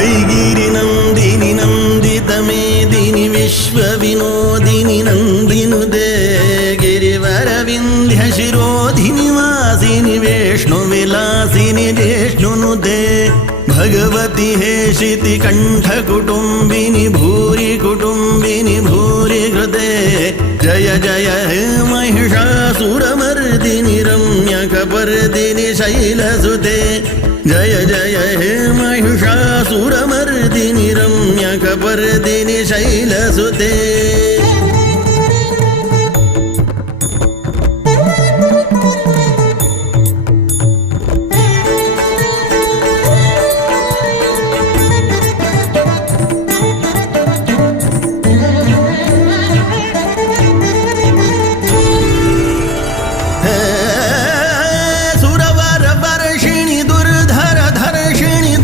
ऐगिरिनन्दिनि नन्दितमेदिनि विश्वविनोदिनि नन्दिनुदे गिरिवरविन्ध्यशिरोधिनि वासिनि वेष्णुविलासिनि जिष्णुनुदे भगवति हेशिति कण्ठकुटुम्बिनि भूरि कुटुम्बिनि भूरि कृते जय जय हे महिषासुरमर्दिनि रम्यकपर्दिनि शैलसुते जय जय हे महिषासुरमर्दिनि रम्यकपर्दिनि शैलसुते।